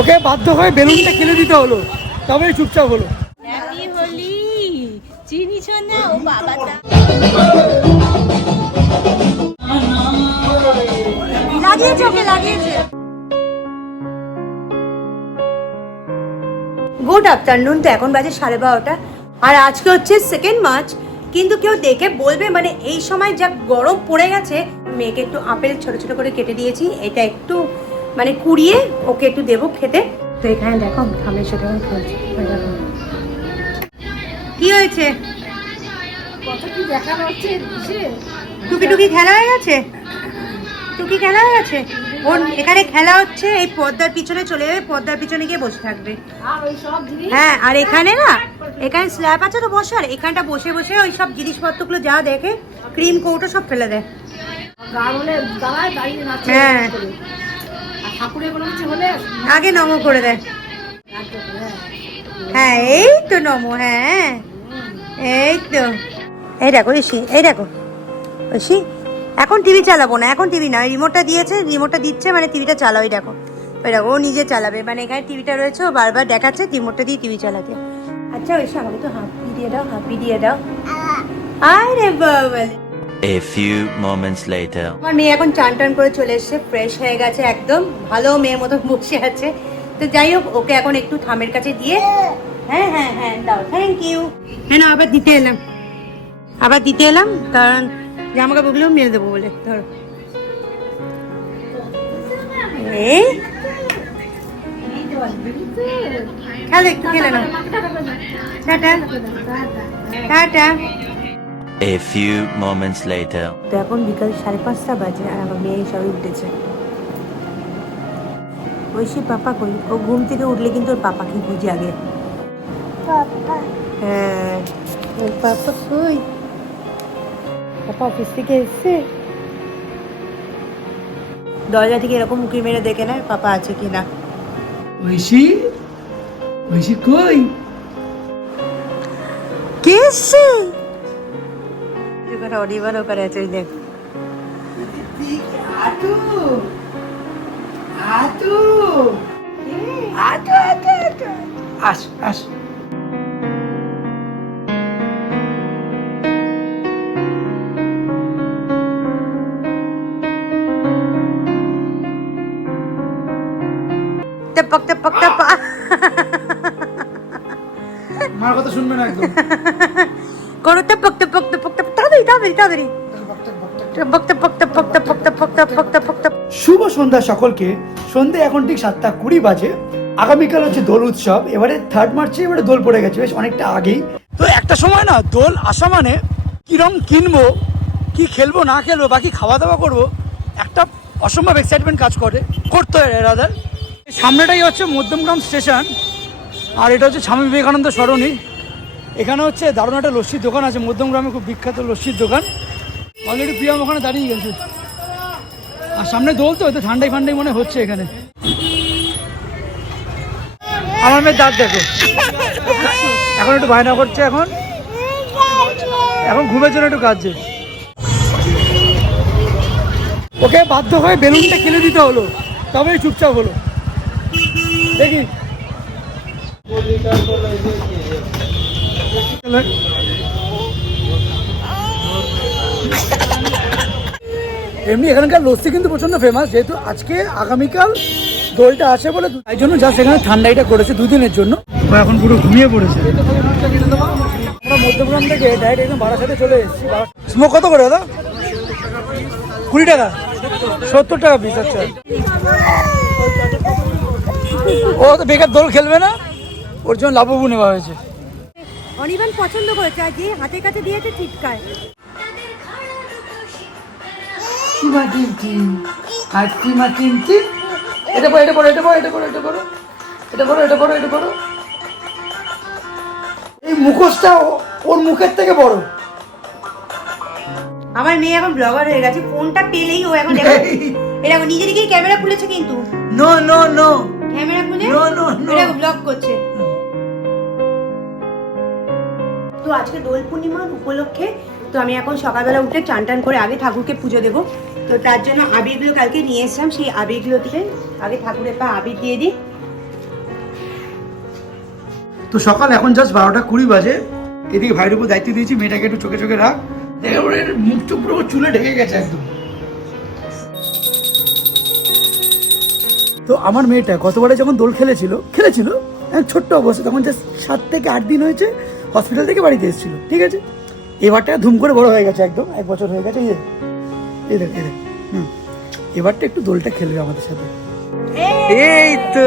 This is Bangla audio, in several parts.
ওকে বাধ্য হয়ে বেলুনটা কিনে দিতে হলো, তবেই চুপচাপ হলো। হ্যাপি হোলি চিনিছ না ও বাবাটা লাগিয়েছে, ওকে লাগিয়েছে। Good afternoon. তো এখন বাজে 12:30 আর আজকে হচ্ছে 2 মার্চ। কিন্তু কেউ দেখে বলবে মানে এই সময় যা গরম পড়ে গেছে। মেয়েকে একটু আপেল ছোট ছোট করে কেটে দিয়েছি, এটা একটু মানে কুড়িয়ে ওকে একটু দেবো খেতে। তো এখানে দেখো থামের সাথে খেলছি। কি হয়েছে? টুকি টুকি খেলা হয়ে গেছে, টুকি খেলা হয়ে গেছে। ওর এখানে খেলা হচ্ছে, এই পর্দার পিছনে চলে যাবে, পর্দার পিছনে গিয়ে বসে থাকবে। হ্যাঁ, আর এখানে না, এখানে স্ল্যাব আছে তো বসার, এখানটা বসে বসে ওই সব জিনিসপত্রগুলো যা দেখে ক্রিম কৌটো সব ফেলে দেয়। হ্যাঁ, আগে নমো করে দেয়। হ্যাঁ এই তো নমো, হ্যাঁ এই তো। এই দেখো ঋষি, এই দেখো ঋষি, এখন টিভি চালাবো না, এখন টিভি না, রিমোটটা দিয়েছে, রিমোটটা দিচ্ছে মানে টিভিটা চালাও। ওই দেখো, ওই দেখো ও নিজে চালাবে, মানে এখানে টিভিটা রয়েছে, ও বারবার দেখাচ্ছে রিমোটটা দিয়ে টিভি চালাতে। আচ্ছা ঐশী আমাকে তো হাঁপি দিয়ে দাও, হাঁপি দিয়ে দাও। আরে বাবা। A few moments later. আমার মেয়ে এখন চান টান করে চলে এসেছে, ফ্রেশ হয়ে গেছে একদম, ভালো মেয়ের মতো বসে আছে। তো যাই হোক, ওকে এখন একটু থামের কাছে দিয়ে, হ্যাঁ হ্যাঁ হ্যাঁ দাও, থ্যাংক ইউ। হ্যাঁ না, আবার দিতে এলাম, আবার দিতে এলাম, কারণ জামা কাপড়গুলো মেরে দেবো বলে। ধরো এই খেলো, একটু খেলে নাও। Tata tata. A few moments later. তো এখন বিকাল 5:30 বাজে আর আমার মেয়ে সবাই উঠেছে। ঐশী পাপা কই? ও ঘুম থেকে উঠলে কিন্তু ওর পাপাকে খুঁজে আগে। হ্যাঁ, ওর পাপা কই? পাপা অফিস থেকে এসছে, দরজা থেকে এরকম উঁকি মেরে দেখে নেয় পাপা আছে কিনা। ঐশী, ঐশী কই? কে এসছে? অডিবানও করে আছে, ওই দেখ। আতু আতু আতু আতু আতু, আস আস। টপক টপক টপক। মার কথা শুনবে না একদম। করো টপক টপক টপক টপক, তাড়াতাড়ি তাড়াতাড়ি তাড়াতাড়ি। টপক টপক টপক টপক টপক টপক টপক টপক। শুভ সন্ধ্যা সকলকে। সন্ধ্যে এখন ঠিক 7:20 বাজে। আগামীকাল হচ্ছে দোল উৎসব। এবারে 3 মার্চে এবারে দোল পড়ে গেছে, বেশ অনেকটা আগেই। তো একটা সময় না দোল আসা মানে কি রং কিনবো, কি খেলবো না খেলবো, বাকি খাওয়া দাওয়া করবো, একটা অসম্ভব এক্সাইটমেন্ট কাজ করতে হয় রাদার। সামনেটাই হচ্ছে মধ্যমগ্রাম স্টেশন, আর এটা হচ্ছে স্বামী বিবেকানন্দ সরণি। এখানে হচ্ছে দারুণ একটা লস্যির দোকান আছে, মধ্যমগ্রামে খুব বিখ্যাত লস্যির দোকান। অলরেডি প্রিয়াম ওখানে দাঁড়িয়ে গেছে, আর সামনে দোল তো হয়তো ঠান্ডাই ফান্ডাই মনে হচ্ছে এখানে। আমার মেয়ের দাঁত দেখো, এখন একটু বায়না করছে, এখন এখন ঘুমের জন্য একটু কাঁদছে। ওকে বাধ্য হয়ে বেলুনটা কিনে দিতে হলো, তবেই চুপচাপ হলো। দেখি এমনি এখানকার লস্যি কিন্তু প্রচন্ড ফেমাস, যেহেতু আজকে আগামীকাল দোলটা আছে বলে, তাই জন্য জাস্ট এখানে ঠান্ডাইটা করেছে 2 দিনের জন্য। এখন পুরো ঘুমিয়ে পড়েছে। আমরা মধ্যগ্রাম থেকে ডাইরেক্ট একদম বারাসাতে চলে এসেছি। স্মোক কত করে দাদা? 20 টাকা, 70 টাকা পিস। আচ্ছা, ও তো বেকার দোল খেলবে না, ওর জন্য লাভবু নেওয়া হয়েছে। অনির্বাণ পছন্দ করেছে, আর যে হাতের কাছে দিয়েছে চিৎকার। এটা করো, এটা করো, এটা করো, এটা করো, এটা করো, এটা করো, এটা করো, এটা করো। এই মুখোশটা ওর মুখের থেকে বড়। আমার মেয়ে এখন ব্লগার হয়ে গেছে, ফোনটা পেলেই ও এখন এরকম নিজে থেকেই ক্যামেরা খুলেছে, কিন্তু নো নো নো, ক্যামেরা খুলে নো নো নো, এরকম ব্লগ করছে। তো আজকে দোল পূর্ণিমার উপলক্ষে তো আমি এখন সকালবেলা উঠে চান টান করে আগে ঠাকুরকে পুজো দেবো। তো তার জন্য আবিরগুলো কালকে নিয়ে এসেছিলাম, সেই আবিরগুলো থেকে আগে ঠাকুরের পা আবির দিয়ে দিই। তো সকাল এখন জাস্ট 12:20 বাজে। এদিকে ভাইয়ের উপর দায়িত্ব দিয়েছি, মেয়েটাকে একটু চোখে চোখে রাখ। দেখে ওর মুখ চুপ পুরো চুলে ঢেকে গেছে একদম। তো আমার মেয়েটা গতবারে যখন দোল খেলেছিল ছোট্ট অবস্থা, তখন জাস্ট 7 থেকে 8 দিন হয়েছে, হসপিটাল থেকে বাড়িতে এসেছিল, ঠিক আছে। এবারটা ধুম করে বড় হয়ে গেছে, একদম 1 বছর হয়ে গেছে। এই দেখ এবারটা একটু দোলটা খেলবে আমাদের সাথে। এই তো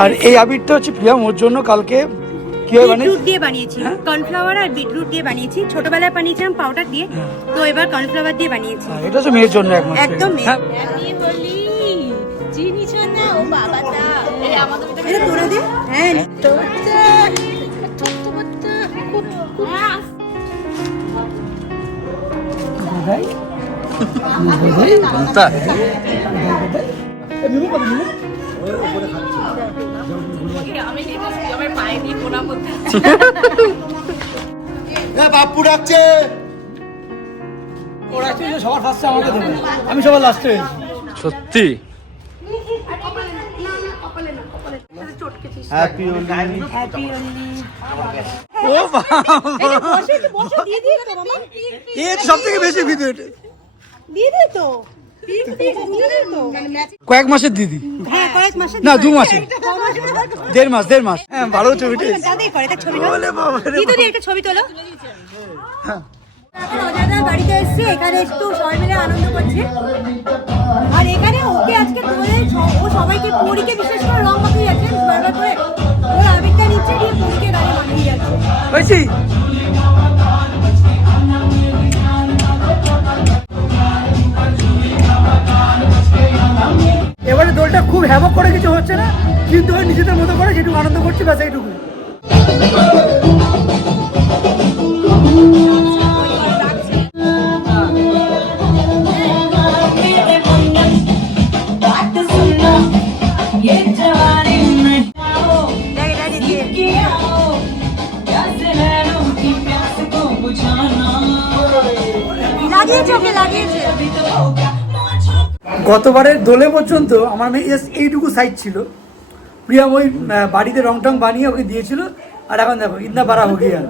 আর এই আবিরটা হচ্ছে প্রিয়াম, ওর জন্য কালকে বিটরুট দিয়ে বানিয়েছি, কর্নফ্লাওয়ার আর বিটরুট দিয়ে বানিয়েছি। ছোটবেলায় বানিয়েছিলাম পাউডার দিয়ে, তো এবার কর্নফ্লাওয়ার দিয়ে বানিয়েছি। এটা হচ্ছে মেয়ের জন্য একদম হ্যাঁ। এটা তোরা দে, হ্যাঁ বাপু ডাকছে, সবার ফার্স্টে আমাকে দেবে, আমি সবার লাস্টে। সত্যি হ্যাপি হোলি। ও বাবা, এর সবথেকে বেশি ভিডিও এটা কয়েক মাসের দিদি, হ্যাঁ কয়েক মাসে না 2 মাসে, 1.5 মাস। হ্যাঁ ভালো ছবিটা। দাদাই করে, এটা ছবি বলে বাবা রে দিদি একটা ছবি তোলো। এখন অজাদার বাড়িতে এসেছি, এখানে একটু সবাই মিলে আনন্দ করছে। আর এখানে ওকে আজকে দোলে ও সবাইকে পরীকে বিশেষ করে রং মাখিয়ে যাচ্ছে, বারবার করে ওর আবিরটা নিচ্ছে দিয়ে পরীকে গায়ে মাখিয়ে যাচ্ছে। হয়েছি এবারে দোলটা খুব হ্যাবক করে কিছু হচ্ছে না, কিন্তু ওই নিজেদের মতো করে যেটুকু আনন্দ করছি ব্যাস এইটুকু। লাগিয়েছে ওকে, লাগিয়েছে। গতবারের দোলে পর্যন্ত আমার মেয়ে জাস্ট এইটুকু সাইজ ছিল। প্রিয়াম ওই বাড়িতে রং টং বানিয়ে ওকে দিয়েছিল, আর এখন দেখো ইন্না বাড়া হো গিয়া।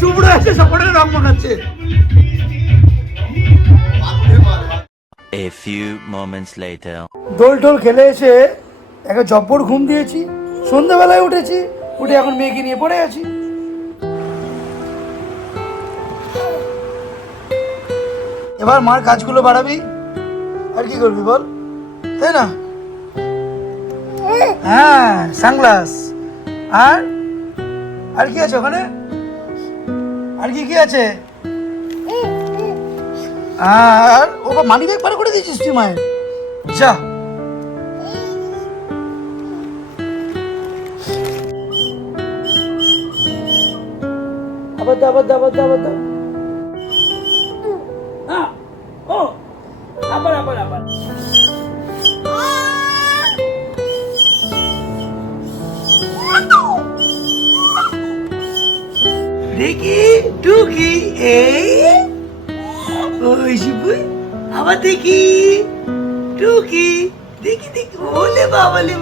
শুভ্র আছে সকলের রং মাখাচ্ছে। A few moments later. Dol toll খেলে এসে একটা জব্বর ঘুম দিয়েছি, সন্ধ্যাবেলায় উঠেছি, উঠে এখন মেয়েকে নিয়ে পড়ে আছি। এবার মার কাজগুলো বাড়াবি, আর কি করবি বল, তাই না? হ্যাঁ সানগ্লাস, আর কি আছে ওখানে, আর কি আছে? আর ও মানি ব্যাগ পার করে দিয়েছিস তুই মায়ের, যা। আবার দাও। ও আবার দেখি টুকি, এই ওই শিবুই, আবার দেখি টুকি, দেখি ওলে বাবালে,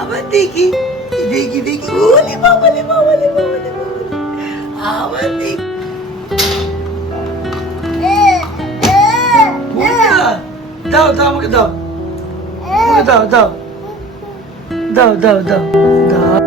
আবার দেখি ওলে বাবালে, আবার দেখি। দাও আমাকে দাও, দাও